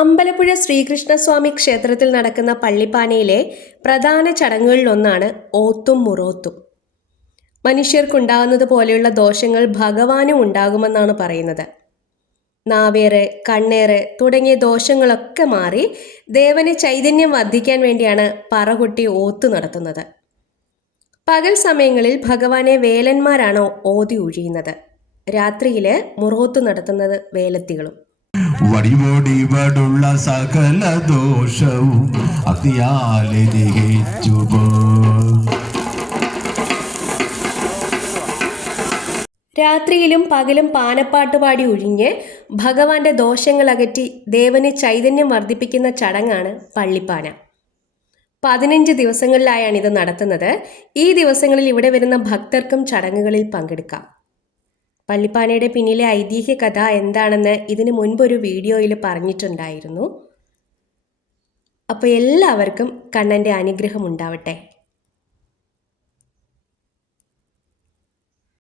അമ്പലപ്പുഴ ശ്രീകൃഷ്ണസ്വാമി ക്ഷേത്രത്തിൽ നടക്കുന്ന പള്ളിപ്പാനയിലെ പ്രധാന ചടങ്ങുകളിലൊന്നാണ് ഓത്തും മുറോത്തും. മനുഷ്യർക്കുണ്ടാകുന്നത് പോലെയുള്ള ദോഷങ്ങൾ ഭഗവാനും ഉണ്ടാകുമെന്നാണ് പറയുന്നത്. നാവേറ്, കണ്ണേറ് തുടങ്ങിയ ദോഷങ്ങളൊക്കെ മാറി ദേവന് ചൈതന്യം വർദ്ധിക്കാൻ വേണ്ടിയാണ് പറകൊട്ടി ഓത്ത് നടത്തുന്നത്. പകൽ സമയങ്ങളിൽ ഭഗവാനെ വേലന്മാരാണ് ഓതി ഒഴിയുന്നത്. രാത്രിയില് മുറോത്ത് നടത്തുന്നത് വേലത്തികളും. വടിവോടിവടുള്ള സകല ദോഷവും അതിയാലെ ദഹിച്ചുപോ. രാത്രിയിലും പകലും പാനപ്പാട്ട് പാടി ഒഴിഞ്ഞ് ഭഗവാന്റെ ദോഷങ്ങൾ അകറ്റി ദേവന് ചൈതന്യം വർദ്ധിപ്പിക്കുന്ന ചടങ്ങാണ് പള്ളിപ്പാന. 15 ദിവസങ്ങളിലായാണ് ഇത് നടത്തുന്നത്. ഈ ദിവസങ്ങളിൽ ഇവിടെ വരുന്ന ഭക്തർക്കും ചടങ്ങുകളിൽ പങ്കെടുക്കാം. പള്ളിപ്പാനയുടെ പിന്നിലെ ഐതിഹ്യ കഥ എന്താണെന്ന് ഇതിനു മുൻപൊരു വീഡിയോയിൽ പറഞ്ഞിട്ടുണ്ടായിരുന്നു. അപ്പോൾ എല്ലാവർക്കും കണ്ണൻ്റെ അനുഗ്രഹം ഉണ്ടാവട്ടെ.